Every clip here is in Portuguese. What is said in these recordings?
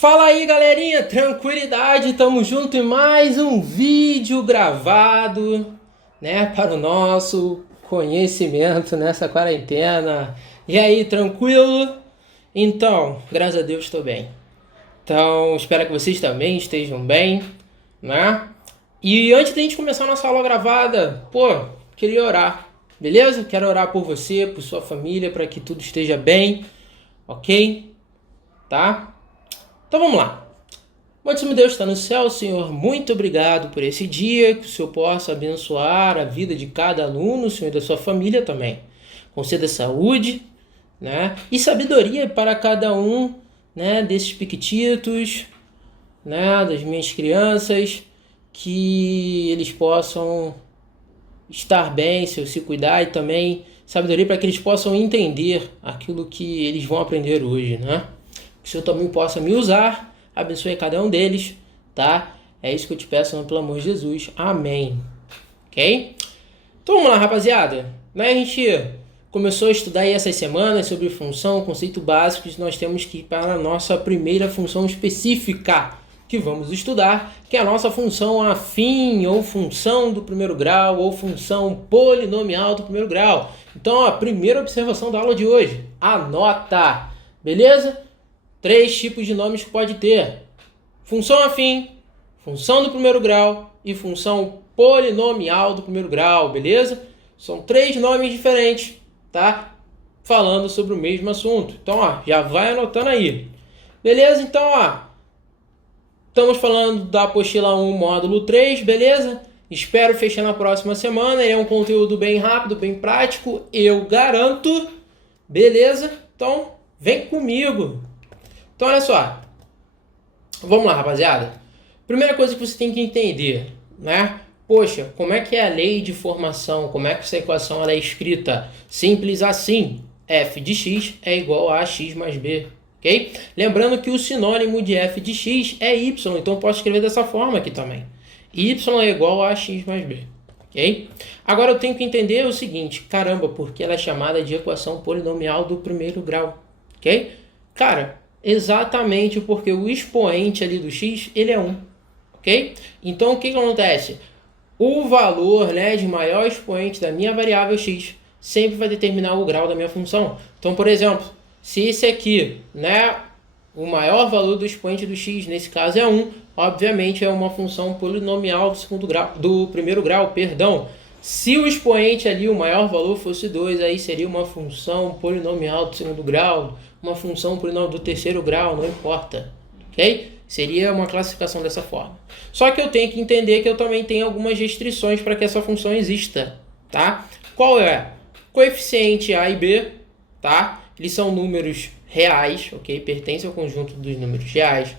Fala aí, galerinha, tranquilidade, tamo junto em mais um vídeo gravado, né, para o nosso conhecimento nessa quarentena. E aí, tranquilo? Então, graças a Deus estou bem. Então, espero que vocês também estejam bem, né? E antes da gente começar a nossa aula gravada, queria orar, beleza? Quero orar por você, por sua família, para que tudo esteja bem, ok? Tá? Então vamos lá. Santíssimo Deus está no céu, Senhor, muito obrigado por esse dia, que o Senhor possa abençoar a vida de cada aluno, Senhor, e da sua família também. Conceda saúde, né, e sabedoria para cada um, né, desses piquititos, né, das minhas crianças, que eles possam estar bem, Senhor, se cuidar, e também sabedoria para que eles possam entender aquilo que eles vão aprender hoje, né? Que o Senhor também possa me usar, abençoe cada um deles, tá? É isso que eu te peço, pelo amor de Jesus. Amém. Ok? Então vamos lá, rapaziada. Né? A gente começou a estudar aí essas semanas sobre função, conceito básico, nós temos que ir para a nossa primeira função específica que vamos estudar, que é a nossa função afim, ou função do primeiro grau, ou função polinomial do primeiro grau. Então, a primeira observação da aula de hoje, anota, beleza? 3 tipos de nomes que pode ter: função afim, função do primeiro grau e função polinomial do primeiro grau, beleza? São 3 nomes diferentes, tá? Falando sobre o mesmo assunto. Então, já vai anotando aí. Beleza? Então, estamos falando da apostila 1, módulo 3, beleza? Espero fechar na próxima semana. É um conteúdo bem rápido, bem prático, eu garanto. Beleza? Então, vem comigo. Então, olha só. Vamos lá, rapaziada. Primeira coisa que você tem que entender, né? Poxa, como é que é a lei de formação? Como é que essa equação ela é escrita? Simples assim. F de x é igual a x mais b. Ok? Lembrando que o sinônimo de f de x é y. Então, eu posso escrever dessa forma aqui também. Y é igual a x mais b. Ok? Agora, eu tenho que entender o seguinte. Caramba, porque ela é chamada de equação polinomial do primeiro grau. Ok? Cara, exatamente porque o expoente ali do x, ele é 1, ok? Então, o que acontece? O valor, né, de maior expoente da minha variável x sempre vai determinar o grau da minha função. Então, por exemplo, se esse aqui, né, o maior valor do expoente do x, nesse caso é 1, obviamente é uma função polinomial do segundo grau, do primeiro grau, perdão. Se o expoente ali, o maior valor fosse 2, aí seria uma função polinomial do segundo grau, uma função polinomial do terceiro grau, não importa, ok? Seria uma classificação dessa forma. Só que eu tenho que entender que eu também tenho algumas restrições para que essa função exista, tá? Qual é? Coeficiente A e B, tá? Eles são números reais, ok? Pertencem ao conjunto dos números reais.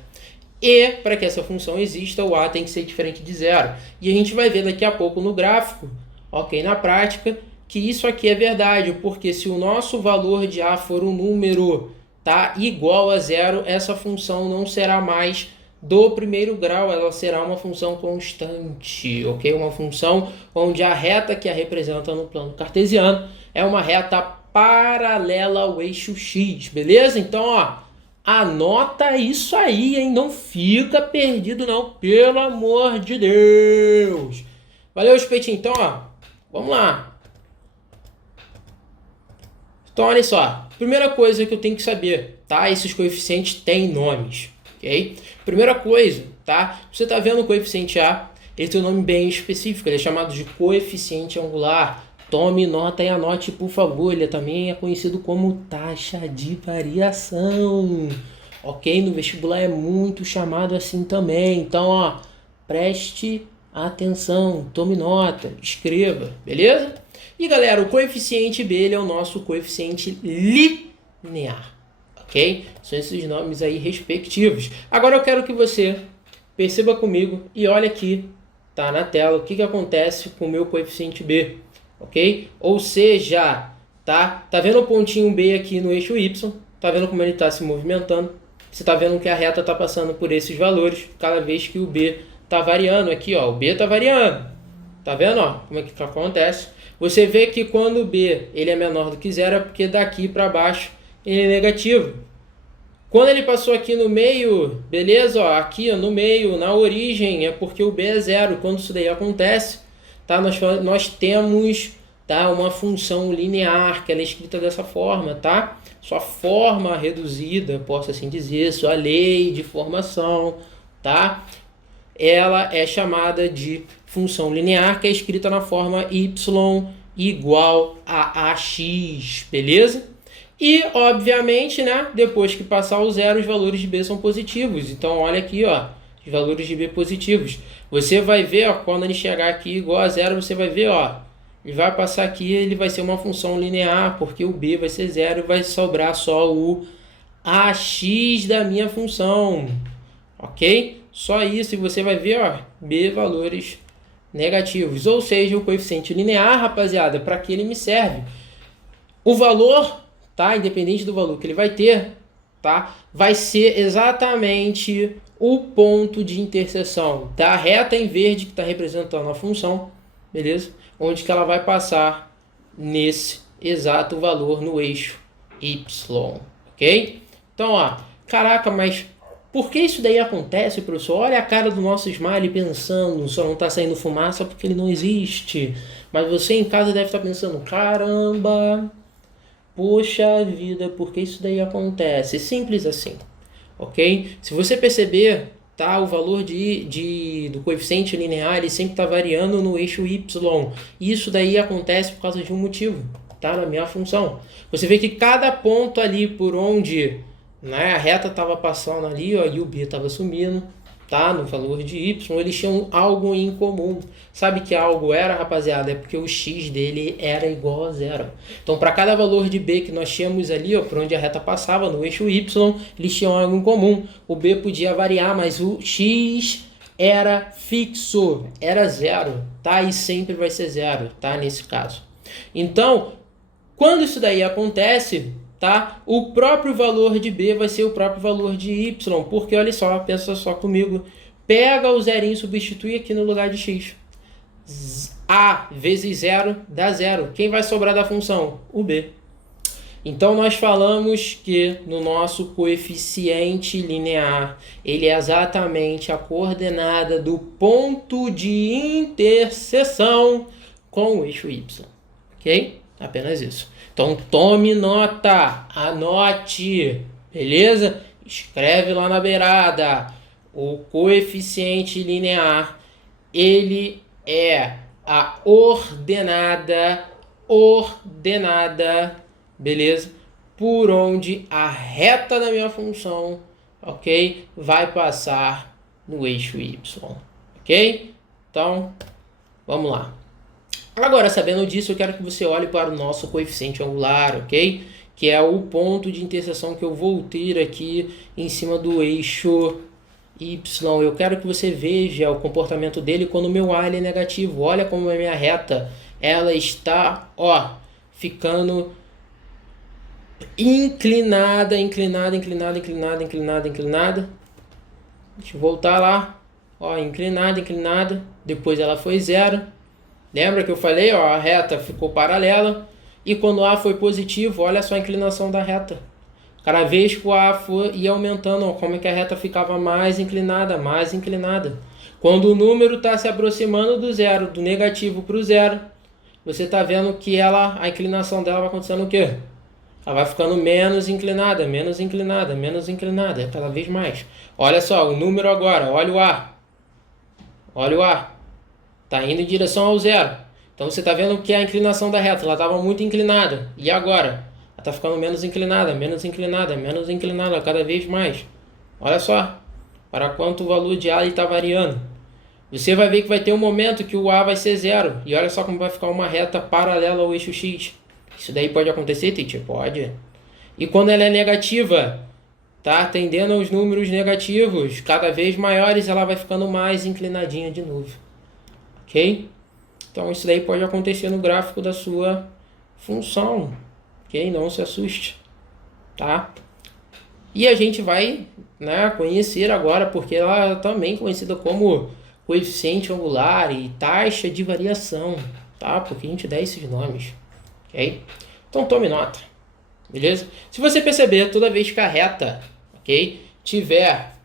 E, para que essa função exista, o A tem que ser diferente de 0. E a gente vai ver daqui a pouco no gráfico, ok, na prática, que isso aqui é verdade, porque se o nosso valor de A for um número, tá, igual a 0, essa função não será mais do primeiro grau, ela será uma função constante, ok? Uma função onde a reta que a representa no plano cartesiano é uma reta paralela ao eixo x, beleza? Então, anota isso aí, hein? Não fica perdido não, pelo amor de Deus. Valeu, espetinho. Então, vamos lá. Então, olha só. Primeira coisa que eu tenho que saber, tá? Esses coeficientes têm nomes, ok? Primeira coisa, tá? Você tá vendo o coeficiente A, ele tem um nome bem específico, ele é chamado de coeficiente angular. Tome nota e anote, por favor. Ele também é conhecido como taxa de variação, ok? No vestibular é muito chamado assim também. Então, preste atenção, tome nota, escreva, beleza? E galera, o coeficiente B ele é o nosso coeficiente linear, ok? São esses nomes aí respectivos. Agora eu quero que você perceba comigo e olhe aqui, tá na tela, o que acontece com o meu coeficiente B, ok? Ou seja, tá vendo o pontinho B aqui no eixo Y? Tá vendo como ele está se movimentando? Você tá vendo que a reta está passando por esses valores cada vez que o B tá variando aqui, o B tá variando. Tá vendo, como é que acontece? Você vê que quando o B ele é menor do que 0 é porque daqui para baixo ele é negativo. Quando ele passou aqui no meio, beleza? Ó, aqui ó, no meio, na origem, é porque o b é zero. Quando isso daí acontece, tá? Nós temos, tá, uma função linear, que ela é escrita dessa forma, tá? Sua forma reduzida, posso assim dizer, sua lei de formação, tá? Ela é chamada de função linear, que é escrita na forma y igual a ax, beleza? E, obviamente, né, depois que passar o zero, os valores de b são positivos. Então, olha aqui, ó, os valores de b positivos. Você vai ver, ó, quando ele chegar aqui igual a zero, você vai ver, ó, ele vai passar aqui, ele vai ser uma função linear, porque o b vai ser zero e vai sobrar só o ax da minha função, ok? Só isso, e você vai ver, ó, b valores negativos. Ou seja, o coeficiente linear, rapaziada, para que ele me serve? O valor, tá? Independente do valor que ele vai ter, tá? Vai ser exatamente o ponto de interseção da reta em verde que está representando a função, beleza? Onde que ela vai passar nesse exato valor no eixo y, ok? Então, ó, caraca, mas por que isso daí acontece, professor? Olha a cara do nosso Smiley pensando, só não está saindo fumaça porque ele não existe. Mas você em casa deve estar pensando, caramba, poxa vida, por que isso daí acontece? Simples assim, ok? Se você perceber, tá, o valor do coeficiente linear, ele sempre está variando no eixo y. Isso daí acontece por causa de um motivo, tá? Na minha função. Você vê que cada ponto ali por onde, né, a reta estava passando ali, ó, e o b estava sumindo, tá? No valor de y, eles tinham algo em comum. Sabe que algo era, rapaziada? É porque o x dele era igual a zero. Então, para cada valor de b que nós tínhamos ali, ó, por onde a reta passava, no eixo y, eles tinham algo em comum. O b podia variar, mas o x era fixo, era zero, tá? E sempre vai ser zero, tá? Nesse caso. Então, quando isso daí acontece, tá? O próprio valor de b vai ser o próprio valor de y, porque olha só, pensa só comigo, pega o zerinho e substitui aqui no lugar de x. A vezes zero dá zero. Quem vai sobrar da função? O b. Então nós falamos que no nosso coeficiente linear, ele é exatamente a coordenada do ponto de interseção com o eixo y, ok? Apenas isso. Então tome nota, anote, beleza? Escreve lá na beirada. O coeficiente linear, ele é a ordenada, beleza? Por onde a reta da minha função, ok? Vai passar no eixo y, ok? Então, vamos lá. Agora, sabendo disso, eu quero que você olhe para o nosso coeficiente angular, ok? Que é o ponto de interseção que eu vou ter aqui em cima do eixo y. Eu quero que você veja o comportamento dele quando o meu A é negativo. Olha como a minha reta, ela está, ó, ficando inclinada. Deixa eu voltar lá. Ó, inclinada. Depois ela foi zero. Lembra que eu falei, ó, a reta ficou paralela. E quando A foi positivo, olha só a inclinação da reta. Cada vez que o A ia aumentando, ó, como é que a reta ficava mais inclinada. Quando o número está se aproximando do zero, do negativo para o zero, você está vendo que a inclinação dela vai acontecendo o quê? Ela vai ficando menos inclinada, cada vez mais. Olha só, o número agora, olha o A. Está indo em direção ao zero. Então você está vendo que a inclinação da reta, ela estava muito inclinada. E agora? Ela está ficando menos inclinada, cada vez mais. Olha só, para quanto o valor de A está variando. Você vai ver que vai ter um momento que o A vai ser zero. E olha só como vai ficar uma reta paralela ao eixo X. Isso daí pode acontecer, teacher? Pode. E quando ela é negativa, tá tendendo aos números negativos, cada vez maiores, ela vai ficando mais inclinadinha de novo. Ok? Então isso daí pode acontecer no gráfico da sua função. Ok? Não se assuste. Tá? E a gente vai, né, conhecer agora, porque ela é também conhecida como coeficiente angular e taxa de variação. Tá? Porque a gente dá esses nomes. Ok? Então tome nota. Beleza? Se você perceber, toda vez que a reta, ok, ok? Tiver,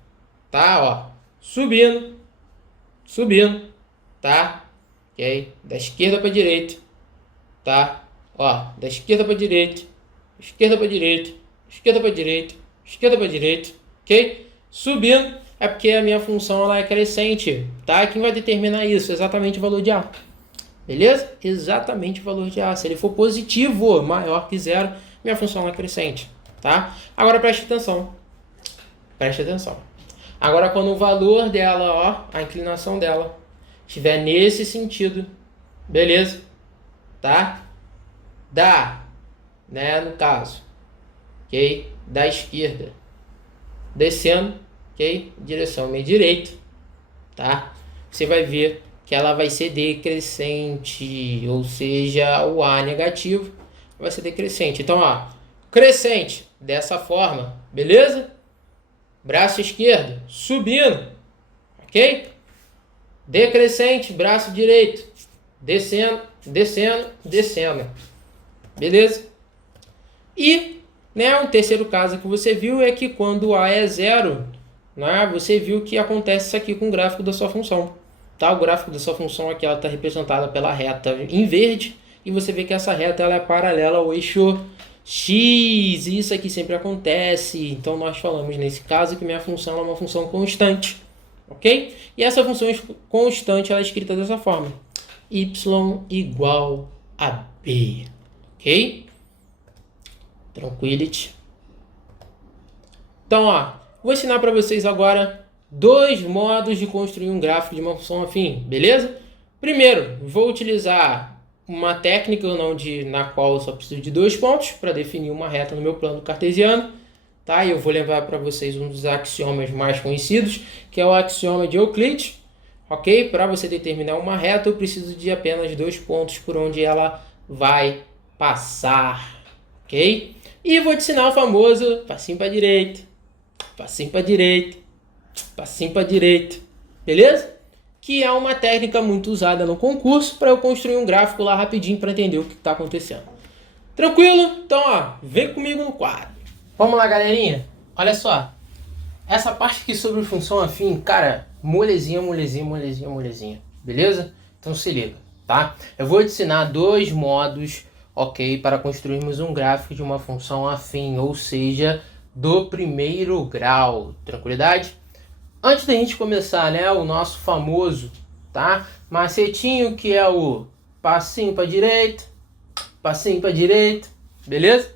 tá, ó, subindo, tá? Ok? Da esquerda para direita, tá? Ó, da esquerda para direita, esquerda para direita, esquerda para direita, esquerda para direita, ok? Subindo é porque a minha função ela é crescente, tá? Quem vai determinar isso? Exatamente o valor de A. Beleza? Exatamente o valor de A. Se ele for positivo, maior que zero, minha função é crescente, tá? Agora preste atenção. Preste atenção. Agora quando o valor dela, ó, a inclinação dela, estiver nesse sentido, beleza? Tá? Né, no caso, ok? Da esquerda, descendo, ok? Direção meio direita, tá? Você vai ver que ela vai ser decrescente, ou seja, o A negativo vai ser decrescente. Então, ó, crescente dessa forma, beleza? Braço esquerdo subindo, ok? Decrescente, braço direito descendo, descendo, descendo, beleza? E, né, um terceiro caso que você viu é que quando A é zero, né, você viu que acontece isso aqui com o gráfico da sua função. Tá? O gráfico da sua função aqui está representada pela reta em verde e você vê que essa reta ela é paralela ao eixo X. Isso aqui sempre acontece. Então nós falamos nesse caso que minha função é uma função constante. Ok? E essa função constante ela é escrita dessa forma. Y igual a B. Ok? Tranquility. Então, ó, vou ensinar para vocês agora 2 modos de construir um gráfico de uma função afim, beleza? Primeiro, vou utilizar uma técnica na qual eu só preciso de 2 pontos para definir uma reta no meu plano cartesiano, tá? E eu vou levar para vocês um dos axiomas mais conhecidos, que é o axioma de Euclides, ok? Para você determinar uma reta, eu preciso de apenas 2 pontos por onde ela vai passar, ok? E vou te ensinar o famoso passinho para direita, passinho para direita, passinho para direita, beleza? Que é uma técnica muito usada no concurso para eu construir um gráfico lá rapidinho para entender o que está acontecendo. Tranquilo? Então, ó, vem comigo no quadro. Vamos lá, galerinha? Olha só. Essa parte aqui sobre função afim, cara, molezinha, molezinha, molezinha, molezinha, beleza? Então se liga, tá? Eu vou te ensinar 2 modos, ok, para construirmos um gráfico de uma função afim, ou seja, do primeiro grau, tranquilidade? Antes da gente começar, né, o nosso famoso, tá, macetinho, que é o passinho para direita, beleza?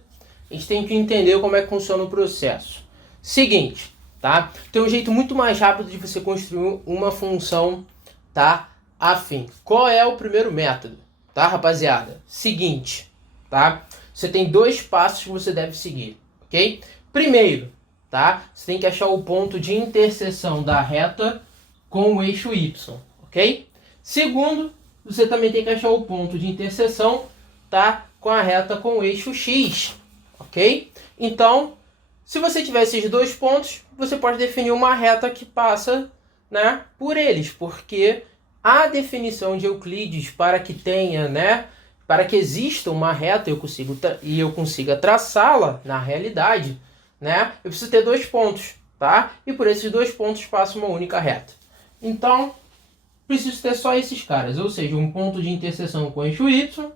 A gente tem que entender como é que funciona o processo. Seguinte, tá? Tem um jeito muito mais rápido de você construir uma função, tá, afim. Qual é o primeiro método, tá, rapaziada? Seguinte, tá? Você tem 2 passos que você deve seguir, ok? Primeiro, tá? Você tem que achar o ponto de interseção da reta com o eixo Y, ok? Segundo, você também tem que achar o ponto de interseção, tá, com a reta com o eixo X, ok? Então, se você tiver esses 2 pontos, você pode definir uma reta que passa, né, por eles, porque a definição de Euclides para que tenha, né, para que exista uma reta e eu consiga traçá-la na realidade, né, eu preciso ter 2 pontos, tá? E por esses 2 pontos passa uma única reta. Então, preciso ter só esses caras, ou seja, um ponto de interseção com o eixo Y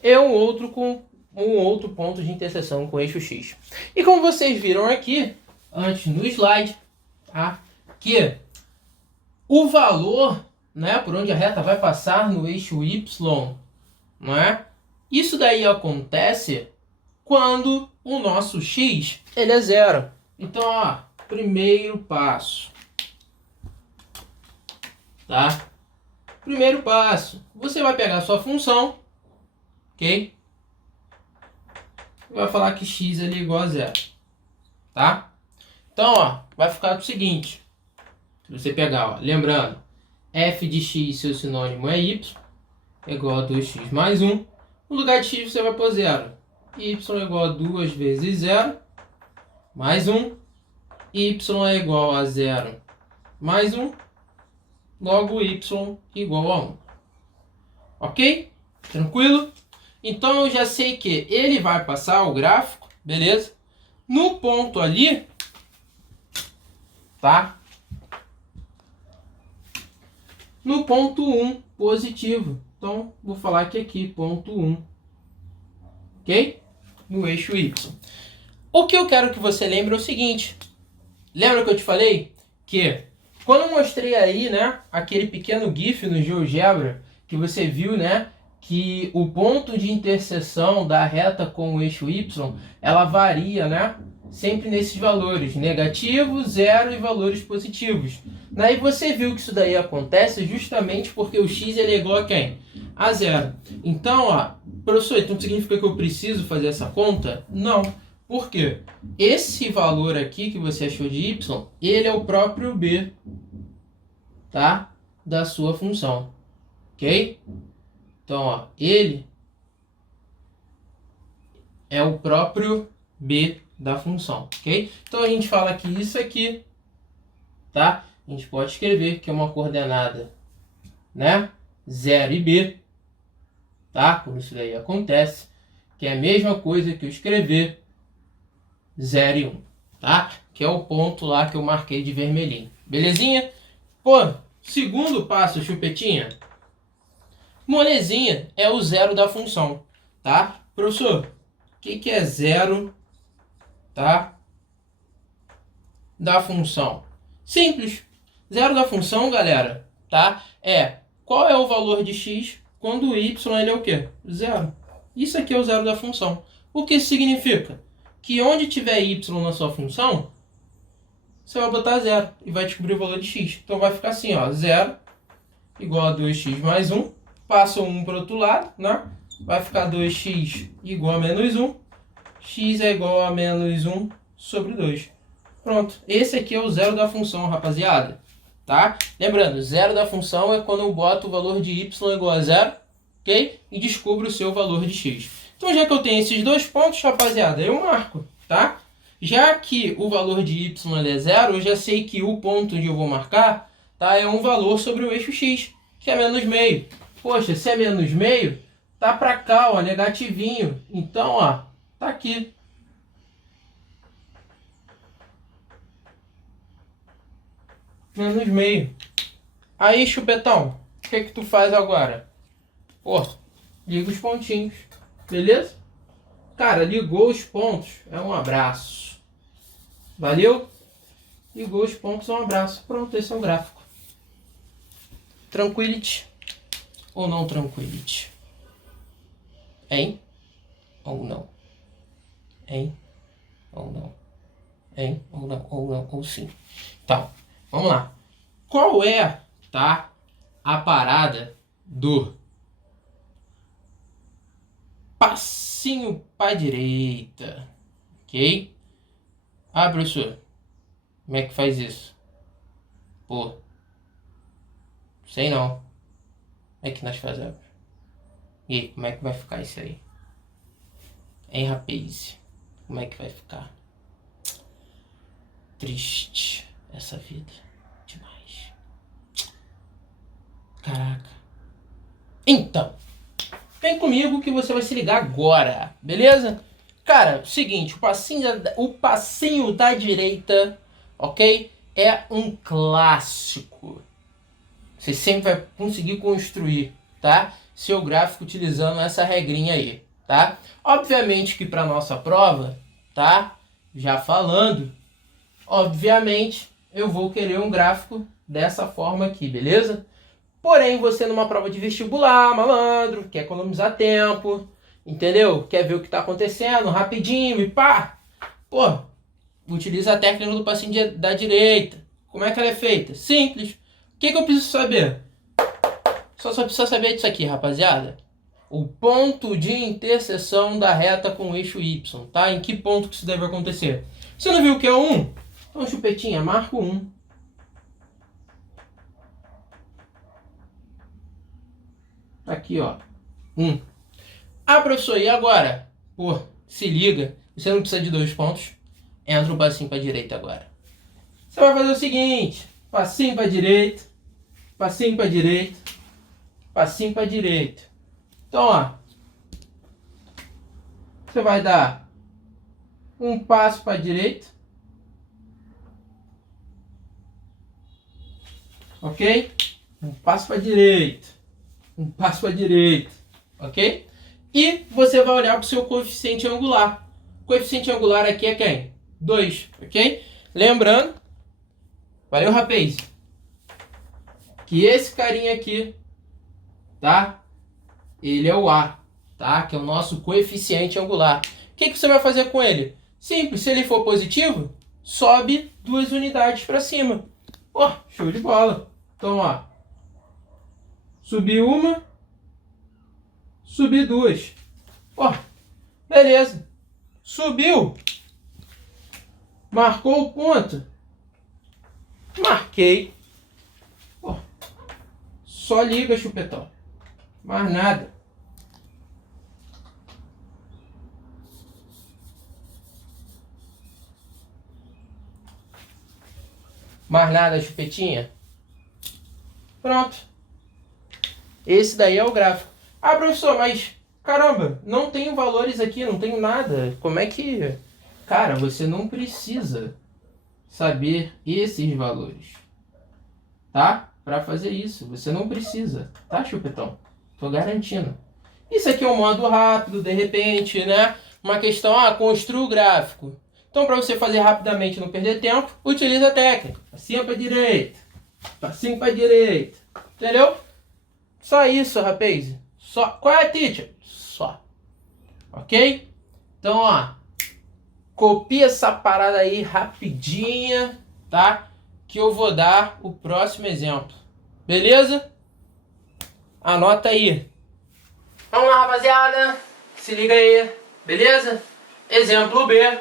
e um outro ponto de interseção com o eixo X. E como vocês viram aqui, antes no slide, tá, que o valor, né, por onde a reta vai passar no eixo Y, né, isso daí acontece quando o nosso X ele é zero. Então, ó, primeiro passo, tá? Primeiro passo, você vai pegar a sua função, ok? Vai falar que x ali é igual a zero, tá? Então, ó, vai ficar o seguinte, se você pegar, ó, lembrando, f de x, seu sinônimo é y, é igual a 2x mais 1. No lugar de x você vai pôr zero. Y é igual a 2 vezes 0, mais 1. Y é igual a 0, mais 1. Logo, y igual a 1. Ok? Tranquilo? Então, eu já sei que ele vai passar o gráfico, beleza? No ponto ali, tá? No ponto 1, positivo. Então, vou falar que aqui, ponto 1. Ok? No eixo Y. O que eu quero que você lembre é o seguinte. Lembra que eu te falei? Que quando eu mostrei aí, né, aquele pequeno GIF no GeoGebra, que você viu, né, que o ponto de interseção da reta com o eixo Y, ela varia, né, sempre nesses valores, negativo, zero e valores positivos. Daí você viu que isso daí acontece justamente porque o x ele é igual a quem? A zero. Então, ó, professor, então significa que eu preciso fazer essa conta? Não. Por quê? Esse valor aqui que você achou de y, ele é o próprio b, tá? Da sua função, ok? Então, ó, ele é o próprio b da função, ok? Então a gente fala que isso aqui, tá? A gente pode escrever que é uma coordenada, né? 0 e b, tá? Quando isso daí acontece, que é a mesma coisa que eu escrever 0 e 1, tá? Que é o ponto lá que eu marquei de vermelhinho. Belezinha? Pô, segundo passo, chupetinha. Molezinha é o zero da função, tá? Professor, o que é zero, tá? Da função? Simples. Zero da função, galera, tá? É qual é o valor de x quando o y ele é o quê? Zero. Isso aqui é o zero da função. O que isso significa? Que onde tiver y na sua função, você vai botar zero e vai descobrir o valor de x. Então vai ficar assim, ó, 0 igual a 2x mais 1. Passa o 1 para o outro lado, né? Vai ficar 2x igual a menos 1. X é igual a menos 1 sobre 2. Pronto. Esse aqui é o zero da função, rapaziada. Tá? Lembrando, zero da função é quando eu boto o valor de y igual a 0, ok? E descubro o seu valor de x. Então, já que eu tenho esses dois pontos, rapaziada, eu marco, tá? Já que o valor de y é 0, eu já sei que o ponto onde eu vou marcar, tá, é um valor sobre o eixo x, que é menos meio. Poxa, se é menos meio, tá pra cá, ó, negativinho. Então, ó, tá aqui. Menos meio. Aí, chupetão, o que tu faz agora? Pô, liga os pontinhos, beleza? Cara, ligou os pontos, é um abraço. Valeu? Ligou os pontos, é um abraço. Pronto, esse é o gráfico. Tranquility ou não tranquility? Hein? Ou não? Hein? Ou não? Hein? Ou não? Ou não? Ou sim? Então, vamos lá. Qual é, tá, a parada do passinho para direita? Ok? Ah, professor, como é que faz isso? Pô, sei não. Como é que nós fazemos? E aí, como é que vai ficar isso aí? Hein, rapaz? Como é que vai ficar? Triste essa vida. Demais. Caraca. Então, vem comigo que você vai se ligar agora, beleza? Cara, seguinte, o passinho da direita, ok? É um clássico. Você sempre vai conseguir construir, tá? Seu gráfico utilizando essa regrinha aí, tá? Obviamente que para nossa prova, tá? Já falando, obviamente eu vou querer um gráfico dessa forma aqui, beleza? Porém, você numa prova de vestibular, malandro, quer economizar tempo, entendeu? Quer ver o que está acontecendo rapidinho e pá! Pô, utiliza a técnica do passinho da direita. Como é que ela é feita? Simples. O que eu preciso saber? Só precisa saber disso aqui, rapaziada. O ponto de interseção da reta com o eixo Y, tá? Em que ponto que isso deve acontecer? Você não viu o que é 1? Então, chupetinha, marca o 1. Aqui, ó. 1. Ah, professor, e agora? Pô, se liga. Você não precisa de 2 pontos. Entra um passinho para direita agora. Você vai fazer o seguinte. Passinho para direita. Passinho para direita. Passinho para direita. Então, ó. Você vai dar um passo para direita. ok? Um passo para a direita, um passo para a direita, ok? E você vai olhar para o seu coeficiente angular. O coeficiente angular aqui é quem? 2, ok? Lembrando, valeu, rapaz, que esse carinha aqui, tá? Ele é o A, tá? Que é o nosso coeficiente angular. O que você vai fazer com ele? Simples, se ele for positivo, sobe 2 unidades para cima. Ó, show de bola. Então, ó, subi uma, subi 2. Ó, beleza. Subiu. Marcou o ponto. Marquei. Ó, só liga, chupetão. Mais nada. Mais nada, chupetinha. Pronto. Esse daí é o gráfico. Ah, professor, mas caramba, não tenho valores aqui, não tenho nada. Como é que... Cara, você não precisa saber esses valores, tá? Para fazer isso, você não precisa, tá, chupetão? Tô garantindo. Isso aqui é um modo rápido, de repente, né? Uma questão, construa o gráfico. Então, para você fazer rapidamente e não perder tempo, utiliza a técnica. Passinho para direita, passinho para direita. Entendeu? Só isso, rapaz. Só. Qual é, teacher? Só. Ok? Então, ó. Copia essa parada aí rapidinha, tá? Que eu vou dar o próximo exemplo. Beleza? Anota aí. Vamos lá, rapaziada. Se liga aí. Beleza? Exemplo B.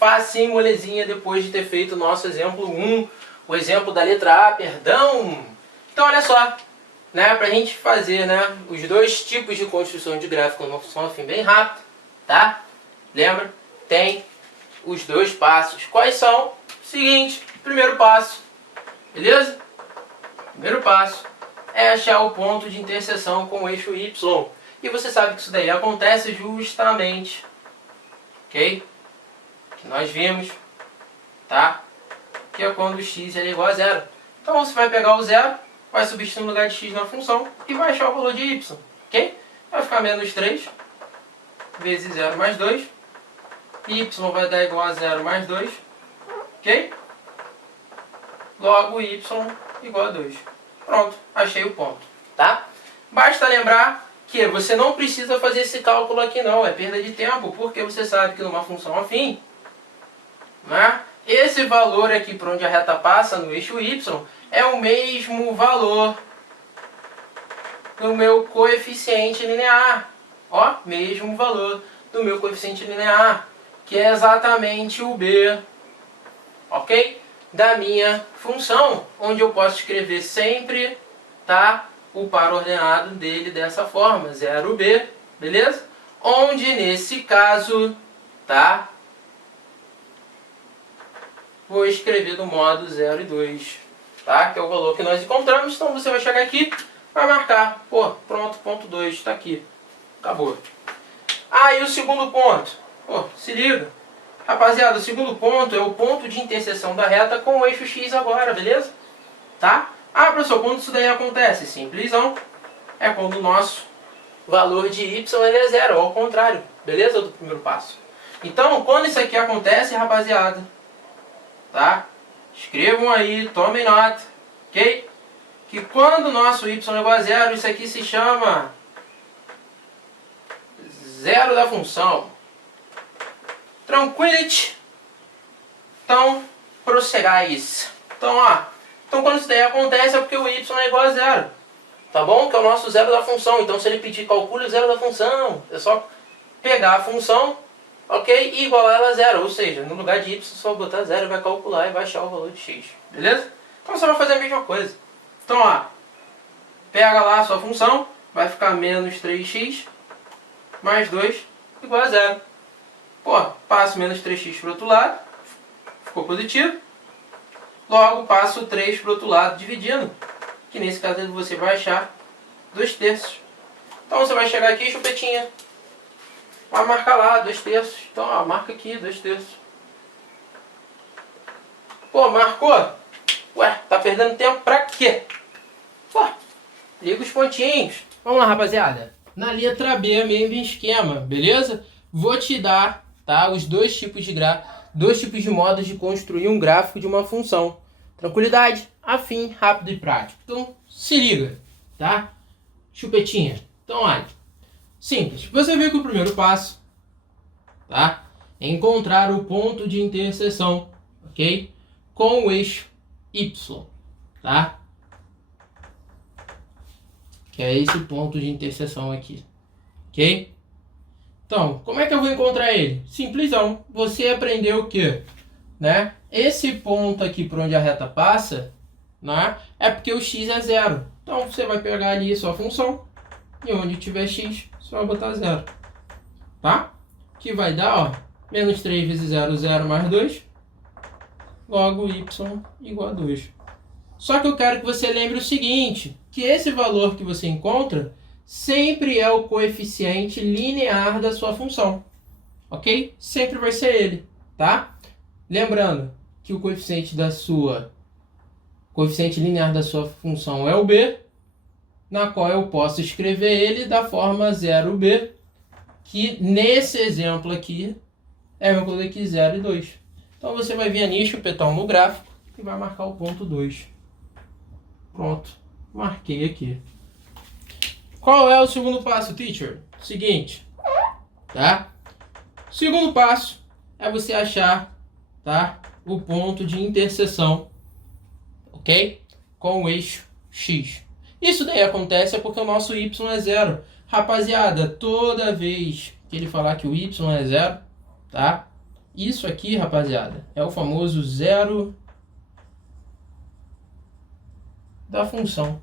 Facinho, molezinha, depois de ter feito o nosso exemplo 1. O exemplo da letra A, perdão. Então, olha só. Né, pra gente fazer, né, os dois tipos de construção de gráfico numa função afim bem rápido, tá? Lembra? Tem os dois passos. Quais são? Seguinte, primeiro passo, beleza? Primeiro passo é achar o ponto de interseção com o eixo Y. E você sabe que isso daí acontece justamente, ok? Que nós vimos, tá? Que é quando x é igual a zero. Então você vai pegar o zero, vai substituir no lugar de x na função e vai achar o valor de y, ok? Vai ficar menos 3 vezes 0 mais 2. Y vai dar igual a 0 mais 2, ok? Logo, y igual a 2. Pronto, achei o ponto, tá? Basta lembrar que você não precisa fazer esse cálculo aqui não, é perda de tempo, porque você sabe que numa função afim, né, esse valor aqui por onde a reta passa, no eixo y, é o mesmo valor do meu coeficiente linear. Ó, mesmo valor do meu coeficiente linear, que é exatamente o b, ok? Da minha função, onde eu posso escrever sempre, tá, o par ordenado dele dessa forma, 0b, beleza? Onde nesse caso, tá, vou escrever do modo 0 e 2, tá? Que é o valor que nós encontramos. Então você vai chegar aqui, vai marcar, pô, pronto, ponto 2, está aqui, acabou. E o segundo ponto, pô, se liga. Rapaziada, o segundo ponto é o ponto de interseção da reta com o eixo x agora, beleza? Tá? Professor, quando isso daí acontece? Simplesão. É quando o nosso valor de y ele é zero, ao contrário, beleza? Do primeiro passo. Então, quando isso aqui acontece, rapaziada, tá? Escrevam aí, tomem nota, ok? Que quando o nosso y é igual a zero, isso aqui se chama zero da função. Tranquility. Então, prosseguais. Então, então quando isso daí acontece é porque o y é igual a zero. Tá bom? Que é o nosso zero da função. Então, se ele pedir calcule o zero da função, é só pegar a função, ok? E igualar ela a zero. Ou seja, no lugar de y, só botar zero, vai calcular e vai achar o valor de x. Beleza? Então, você vai fazer a mesma coisa. Então, pega lá a sua função, vai ficar menos 3x mais 2 igual a zero. Pô, passo menos 3x para o outro lado, ficou positivo. Logo, passo 3 para o outro lado, dividindo, que nesse caso você vai achar 2/3. Então você vai chegar aqui, chupetinha, vai marcar lá 2/3. Então, marca aqui 2/3. Pô, marcou? Ué, tá perdendo tempo pra quê? Pô, liga os pontinhos. Vamos lá, rapaziada. Na letra B, mesmo esquema, beleza? Vou te dar, tá, os dois tipos de modos de construir um gráfico de uma função. Tranquilidade, afim, rápido e prático. Então, se liga, tá? Chupetinha. Então, olha. Simples. Você viu que o primeiro passo, tá, é encontrar o ponto de interseção, ok? Com o eixo Y, tá? Que é esse ponto de interseção aqui, ok? Então, como é que eu vou encontrar ele? Simplesão. Você aprendeu o quê? Né? Esse ponto aqui por onde a reta passa, né, é porque o x é zero. Então, você vai pegar ali a sua função e onde tiver x, você vai botar zero. Tá? Que vai dar, ó, menos 3 vezes 0, 0 mais 2. Logo, y igual a 2. Só que eu quero que você lembre o seguinte, que esse valor que você encontra sempre é o coeficiente linear da sua função. Ok? Sempre vai ser ele, tá? Lembrando que o coeficiente linear da sua função é o b, na qual eu posso escrever ele da forma 0b, que nesse exemplo aqui é meu coisa aqui 0 e 2. Então você vai vir ali, chupetão no gráfico e vai marcar o ponto 2. Pronto, marquei aqui. Qual é o segundo passo, teacher? Seguinte, tá? Segundo passo é você achar, tá, o ponto de interseção, ok? Com o eixo x. Isso daí acontece porque o nosso y é zero. Rapaziada, toda vez que ele falar que o y é zero, tá? Isso aqui, rapaziada, é o famoso zero da função,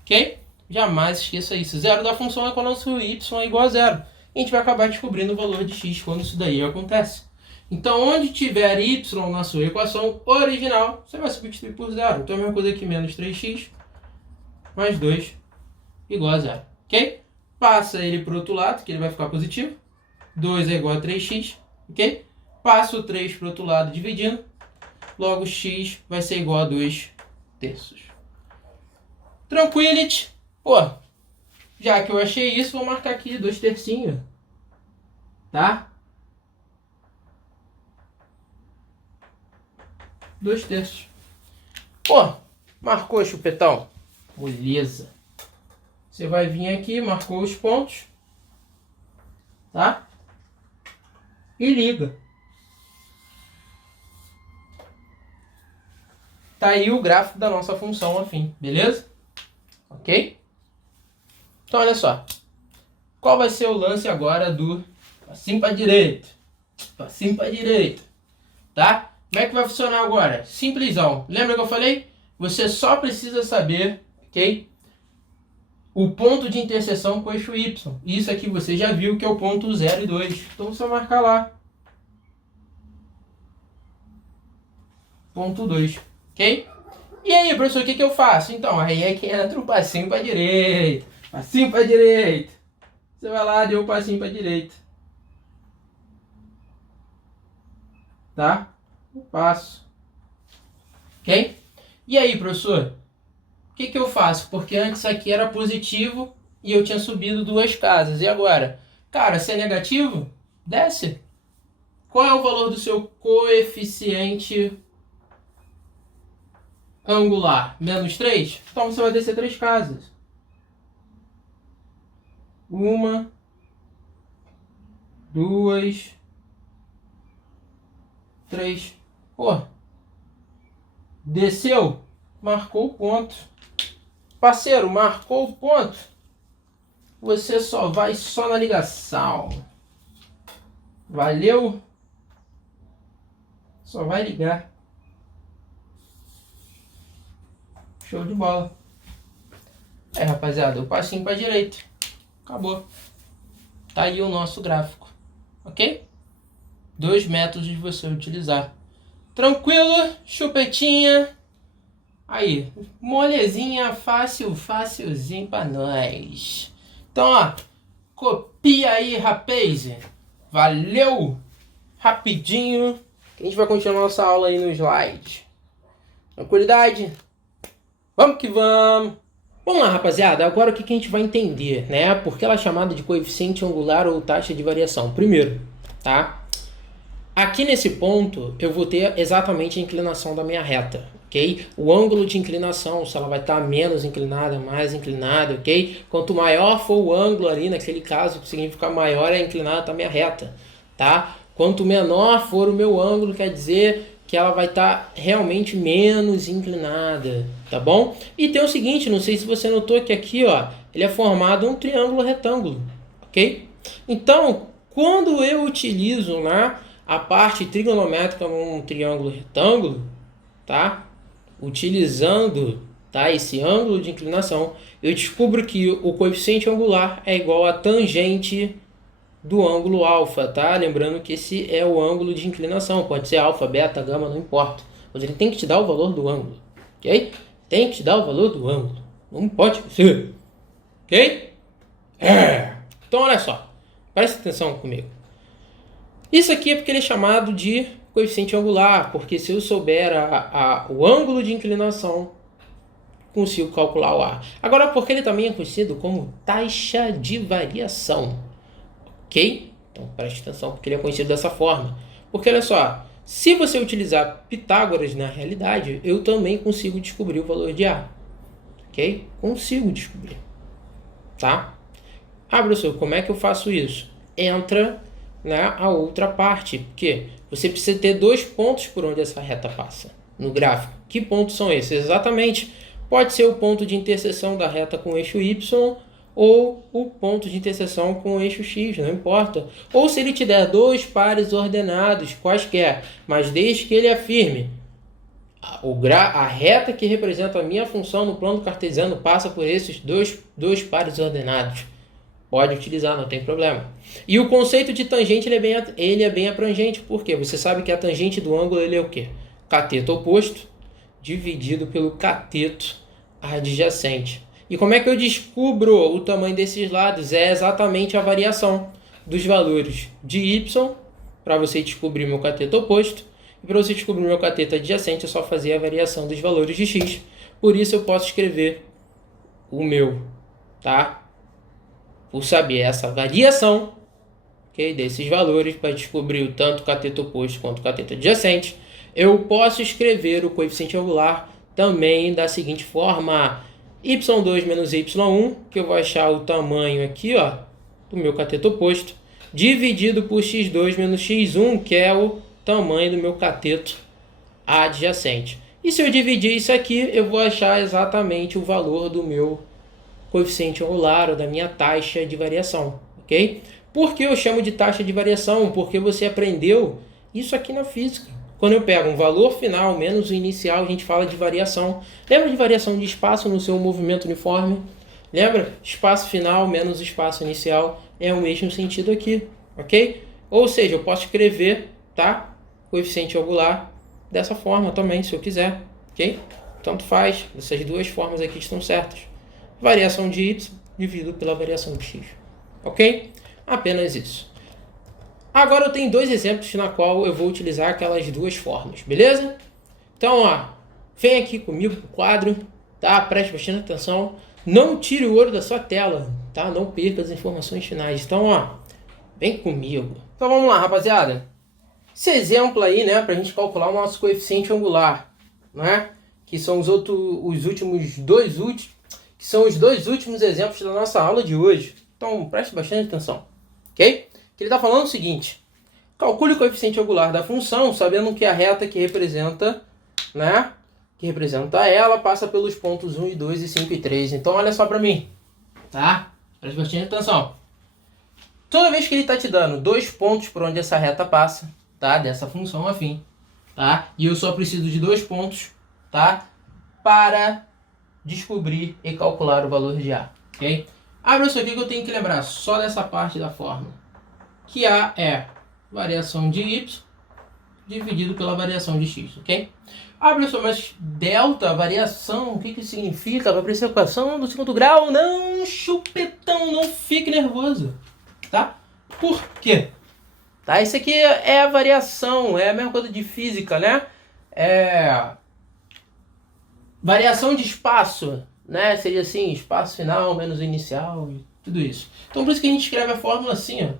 ok? Jamais esqueça isso. Zero da função é quando o nosso y é igual a zero. A gente vai acabar descobrindo o valor de x quando isso daí acontece. Então, onde tiver y na sua equação original, você vai substituir por zero. Então, é a mesma coisa que menos 3x mais 2 igual a zero, ok? Passa ele para o outro lado, que ele vai ficar positivo. 2 é igual a 3x, ok? Passa o 3 para o outro lado dividindo. Logo, x vai ser igual a 2 terços. Tranquility. Pô, já que eu achei isso, vou marcar aqui 2 tercinhos. Tá? 2 terços. Pô, marcou, chupetão? Beleza. Você vai vir aqui, marcou os pontos. Tá? E liga. Tá aí o gráfico da nossa função afim, beleza? Ok? Então, olha só. Qual vai ser o lance agora do passinho para direita? Passinho para direita. Tá? Como é que vai funcionar agora? Simplesão. Lembra que eu falei? Você só precisa saber, ok? O ponto de interseção com o eixo y. Isso aqui você já viu que é o ponto 0 e 2. Então, você vai marcar lá. Ponto 2. Ok? E aí, professor, o que eu faço? Então, aí é que entra o passinho para direita. Passinho para direita. Você vai lá, deu o passinho para direita. Tá? O passo. Ok? E aí, professor? O que eu faço? Porque antes aqui era positivo e eu tinha subido 2 casas. E agora? Cara, se é negativo, desce. Qual é o valor do seu coeficiente angular? Menos 3? Então você vai descer 3 casas. 1, 2, 3. Pô. Desceu? Marcou o ponto. Parceiro, marcou o ponto. Você só vai na ligação. Valeu? Só vai ligar. Show de bola. É, rapaziada, o passinho para direita. Acabou. Tá aí o nosso gráfico. Ok? 2 métodos de você utilizar. Tranquilo? Chupetinha. Aí, molezinha, facilzinho pra nós. Então, ó, copia aí, rapaz. Valeu! Rapidinho. Que a gente vai continuar nossa aula aí no slide. Tranquilidade? Vamos que vamos! Vamos lá, rapaziada. Agora o que a gente vai entender, né? Por que ela é chamada de coeficiente angular ou taxa de variação? Primeiro, tá? Aqui nesse ponto, eu vou ter exatamente a inclinação da minha reta, ok? O ângulo de inclinação, se ela vai estar menos inclinada, mais inclinada, ok? Quanto maior for o ângulo ali, naquele caso, significa maior é a inclinada da minha reta, tá? Quanto menor for o meu ângulo, quer dizer que ela vai estar realmente menos inclinada, tá bom? E tem o seguinte, não sei se você notou que aqui, ó, ele é formado um triângulo retângulo, ok? Então, quando eu utilizo, né, a parte trigonométrica num triângulo retângulo, tá? Utilizando, tá, esse ângulo de inclinação, eu descubro que o coeficiente angular é igual a tangente do ângulo alfa, tá? Lembrando que esse é o ângulo de inclinação, pode ser alfa, beta, gama, não importa. Mas ele tem que te dar o valor do ângulo, ok? Tem que te dar o valor do ângulo, não pode ser, ok? Então olha só, presta atenção comigo. Isso aqui é porque ele é chamado de coeficiente angular, porque se eu souber o ângulo de inclinação, consigo calcular o ar. Agora, porque ele também é conhecido como taxa de variação, ok? Então preste atenção porque ele é conhecido dessa forma. Porque olha só, se você utilizar Pitágoras na realidade, eu também consigo descobrir o valor de A, ok? Consigo descobrir, tá? Professor, como é que eu faço isso? Entra, né, a outra parte, porque você precisa ter dois pontos por onde essa reta passa no gráfico. Que pontos são esses? Exatamente, pode ser o ponto de interseção da reta com o eixo Y ou o ponto de interseção com o eixo X, não importa. Ou se ele te der dois pares ordenados, quaisquer, mas desde que ele afirme a reta que representa a minha função no plano cartesiano passa por esses dois pares ordenados. Pode utilizar, não tem problema. E o conceito de tangente ele é bem abrangente, porque você sabe que a tangente do ângulo ele é o quê? Cateto oposto dividido pelo cateto adjacente. E como é que eu descubro o tamanho desses lados? É exatamente a variação dos valores de y, para você descobrir meu cateto oposto, e para você descobrir meu cateto adjacente é só fazer a variação dos valores de x. Por isso eu posso escrever o meu, tá? Por saber essa variação, okay, desses valores, para descobrir o tanto cateto oposto quanto o cateto adjacente, eu posso escrever o coeficiente angular também da seguinte forma: y2 menos y1, que eu vou achar o tamanho aqui, ó, do meu cateto oposto, dividido por x2 menos x1, que é o tamanho do meu cateto adjacente. E se eu dividir isso aqui, eu vou achar exatamente o valor do meu coeficiente angular ou da minha taxa de variação, ok? Por que eu chamo de taxa de variação? Porque você aprendeu isso aqui na física. Quando eu pego um valor final menos o inicial, a gente fala de variação. Lembra de variação de espaço no seu movimento uniforme? Lembra? Espaço final menos espaço inicial é o mesmo sentido aqui, ok? Ou seja, eu posso escrever, tá, coeficiente angular dessa forma também, se eu quiser, ok? Tanto faz, essas duas formas aqui estão certas. Variação de y dividido pela variação de x, ok? Apenas isso. Agora eu tenho dois exemplos na qual eu vou utilizar aquelas duas formas, beleza? Então, ó, vem aqui comigo pro quadro, tá? Preste bastante atenção. Não tire o olho da sua tela, tá? Não perca as informações finais. Então, ó, vem comigo. Então vamos lá, rapaziada. Esse exemplo aí, né, pra gente calcular o nosso coeficiente angular, não é? Que são os dois últimos exemplos da nossa aula de hoje. Então, preste bastante atenção, ok? Que ele está falando o seguinte: calcule o coeficiente angular da função, sabendo que a reta que representa, né, que representa ela, passa pelos pontos 1 e 2 e 5 e 3. Então, olha só para mim, tá? Preste bastante atenção. Toda vez que ele está te dando dois pontos por onde essa reta passa, tá? Dessa função afim, tá? E eu só preciso de dois pontos, tá? Para descobrir e calcular o valor de A, ok? Professor, o que eu tenho que lembrar? Só dessa parte da fórmula. Que A é variação de y dividido pela variação de x, ok? Professor, mas delta, variação, o que significa? Para apresentação do segundo grau? Não, chupetão, não fique nervoso, tá? Por quê? Tá? Isso aqui é a variação, é a mesma coisa de física, né? Variação de espaço, né? Seria assim, espaço final menos o inicial e tudo isso. Então por isso que a gente escreve a fórmula assim, ó.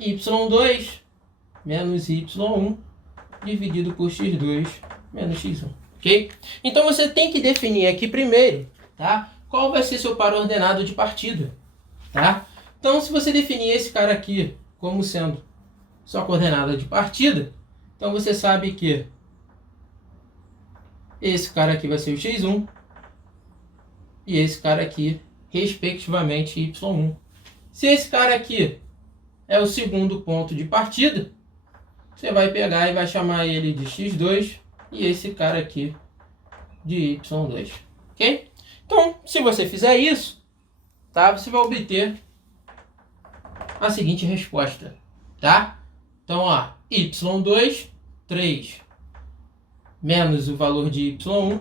y2 menos y1 dividido por x2 menos x1, ok? Então você tem que definir aqui primeiro, tá? Qual vai ser seu par ordenado de partida, tá? Então se você definir esse cara aqui como sendo sua coordenada de partida, então você sabe que esse cara aqui vai ser o x1 e esse cara aqui, respectivamente, y1. Se esse cara aqui é o segundo ponto de partida, você vai pegar e vai chamar ele de x2 e esse cara aqui de y2, ok? Então, se você fizer isso, tá? Você vai obter a seguinte resposta, tá? Então, ó, y2, 3 menos o valor de y1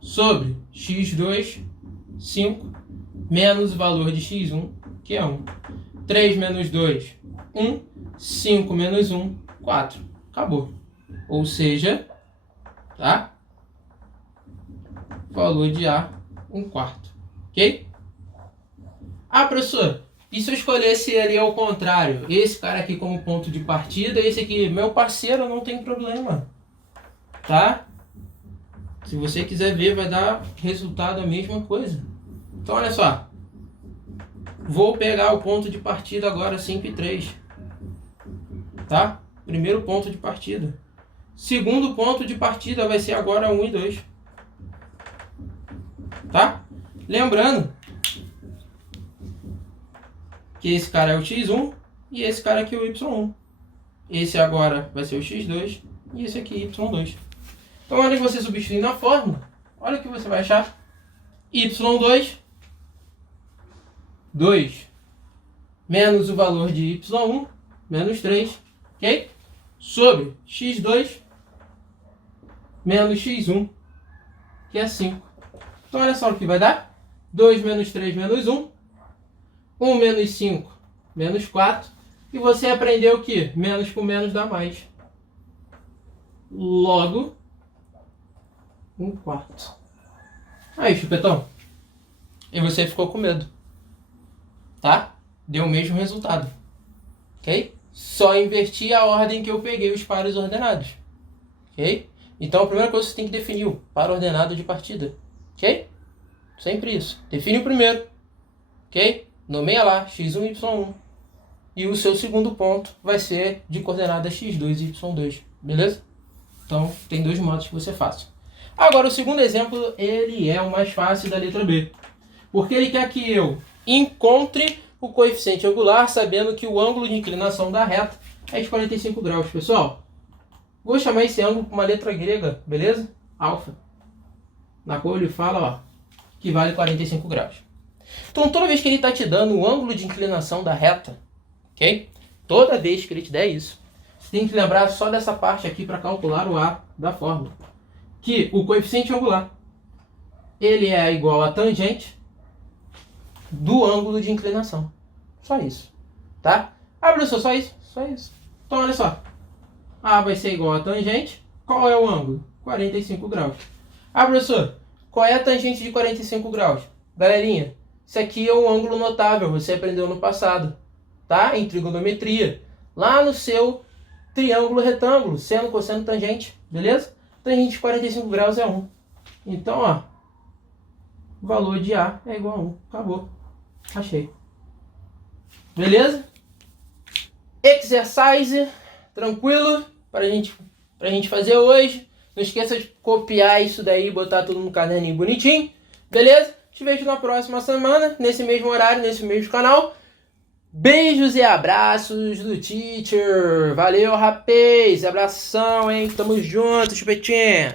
sobre x2, 5, menos o valor de x1, que é 1. 3 menos 2, 1. 5 menos 1, 4. Acabou. Ou seja, tá? Valor de A, 1/4. Ok? Ah, professor, e se eu escolhesse ali ao contrário? Esse cara aqui como ponto de partida, esse aqui, meu parceiro, não tem problema. Tá? Se você quiser ver, vai dar resultado a mesma coisa. Então, olha só. Vou pegar o ponto de partida agora, 5 e 3. Tá? Primeiro ponto de partida. Segundo ponto de partida vai ser agora 1 e 2. Tá? Lembrando que esse cara é o x1 e esse cara aqui é o y1. Esse agora vai ser o x2 e esse aqui y2. Então, na hora que você substituir na fórmula, olha o que você vai achar. y2, 2 menos o valor de y1, menos 3, ok? Sobre x2 menos x1, que é 5. Então, olha só o que vai dar. 2 menos 3 menos 1. 1 menos 5 menos 4. E você aprendeu que menos com menos dá mais. Logo, 1/4. Aí, chupetão. E você ficou com medo. Tá? Deu o mesmo resultado. Ok? Só inverti a ordem que eu peguei os pares ordenados. Ok? Então a primeira coisa que você tem que definir o par ordenado de partida. Ok? Sempre isso. Define o primeiro. Ok? Nomeia lá x1 e y1. E o seu segundo ponto vai ser de coordenadas x2 e y2. Beleza? Então tem dois modos que você faça. Agora o segundo exemplo, ele é o mais fácil da letra B. Porque ele quer que eu encontre o coeficiente angular sabendo que o ângulo de inclinação da reta é de 45 graus. Pessoal, vou chamar esse ângulo com uma letra grega, beleza? Alfa. Na cor ele fala, ó, que vale 45 graus. Então toda vez que ele está te dando o ângulo de inclinação da reta, ok? Toda vez que ele te der isso, você tem que lembrar só dessa parte aqui para calcular o A da fórmula. Que o coeficiente angular, ele é igual a tangente do ângulo de inclinação. Só isso. Tá? Ah, professor, só isso? Só isso. Então, olha só. A vai ser igual a tangente. Qual é o ângulo? 45 graus. Ah, professor, qual é a tangente de 45 graus? Galerinha, isso aqui é um ângulo notável. Você aprendeu no passado. Tá? Em trigonometria. Lá no seu triângulo retângulo. Seno, cosseno, tangente. Beleza? Tangente de 45 graus é 1. Então, ó. O valor de A é igual a 1. Acabou. Achei. Beleza? Exercise. Tranquilo? Pra gente fazer hoje. Não esqueça de copiar isso daí e botar tudo no caderninho bonitinho. Beleza? Te vejo na próxima semana. Nesse mesmo horário, nesse mesmo canal. Beijos e abraços do teacher. Valeu, rapaz. Abração, hein? Tamo junto, chupetinha.